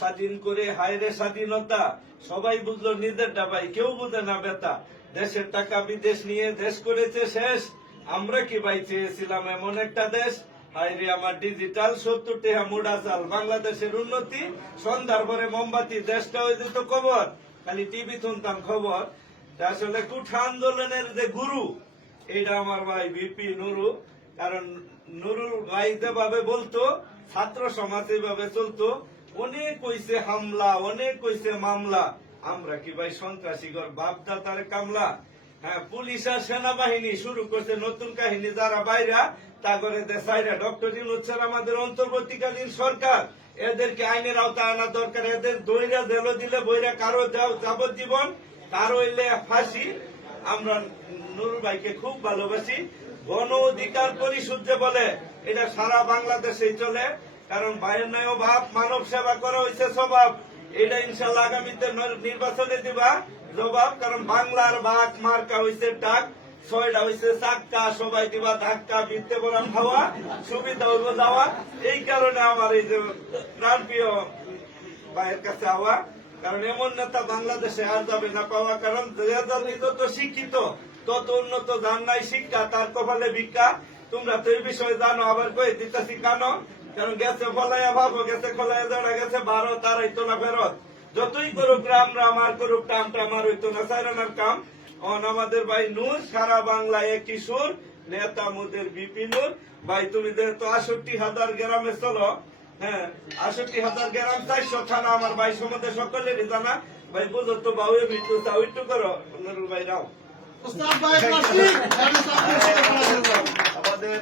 স্বাধীন করে হায়রে স্বাধীনতা, সবাই বুঝলো নিজেরটা ভাই, কেউ বুঝে না বেতা। দেশের টাকা বিদেশ নিয়ে দেশ করেছে শেষ। আমরা কি ভাই চেয়েছিলাম এমন একটা দেশ? হায়রে আমার ডিজিটাল 70 টাকা মুড়া চাল, বাংলাদেশের উন্নতি সন্ধ্যার পরে মোমবাতি, দেশটা হয়ে যেত খবর, খালি টিভি শুনতাম খবর। আসলে কুঠা আন্দোলনের যে গুরু, এইটা আমার ভাই ভিপি নুরু। কারণ নুরুল ভাই যেভাবে বলতো, ছাত্র সমাজ এইভাবে চলতো। অনেক কইছে হামলা, অনেক কইছে মামলা, আমরা কি ভাই সন্ত্রাসী ঘর বাপদাতার কামলা? হ্যাঁ, পুলিশ আর সেনাবাহিনী শুরু করছে নতুন কাহিনী, যারা বাইরা তা করে দেশাইরা। ডক্টর ইউনূস স্যার আমাদের অন্তর্বর্তীকালীন সরকার, এদেরকে আইনের আওতায় আনা দরকার। এদের দইরা জেল দিলে বইরা কারো যাবজ্জীবন, কারো হইলে ফাঁসি। আমরা নুরুল ভাইকে খুব ভালোবাসি। গণ অধিকার পরিষদ যে বলে, এটা সারা বাংলাদেশেই চলে। কারণ ভাইয়ের ন্যায় ভাব, মানব সেবা করা হয়েছে স্বভাব। এটা ইনশাল্লাহ আগামীতে নির্বাচনে দিবা জবাব। কারণ বাংলার বাঘ মার্কা হয়েছে ডাক, 6টা হয়েছে চাক্কা, সবাই দিবা ধাক্কা, বৃত্তে বরাম খাওয়া, সুবিধা হইব যাওয়া। এই কারণে আমার এই যে প্রাণপ্রিয় ভাইয়ের কাছে আওয়া। কারণ এমন নেতা বাংলাদেশে আর যাবে না পাওয়া। কারণ যত শিক্ষিত তত উন্নত, যার নাই শিক্ষা তার কপালে ভিক্ষা। তোমরা তো এই বিষয়ে জানো, আবার কয়ে দিতেছি কানো। কারণ গেছে ফলাইয়া ভাবো, গেছে খোলাইয়া দাঁড়া, গেছে 12 তার হইতো না ফেরত। যতই করুক রাম রাম আর করুক টামটা, আমার হইতো না সাইরানার কাম। আমাদের ভাই নূর, সারা বাংলায় একই সুর, নেতা মোদের ভিপি নূর। ভাই তুমি যেহেতু 68,000 গ্রামে চলো, হ্যাঁ 68,000 গ্রাম, 400 থানা, আমার ভাই সম্বন্ধে সকলেরই জানা। ভাই বুঝো তো বাউয়ে ভিতু চাও একটু করো নুরুল ভাই রাও। আমাদের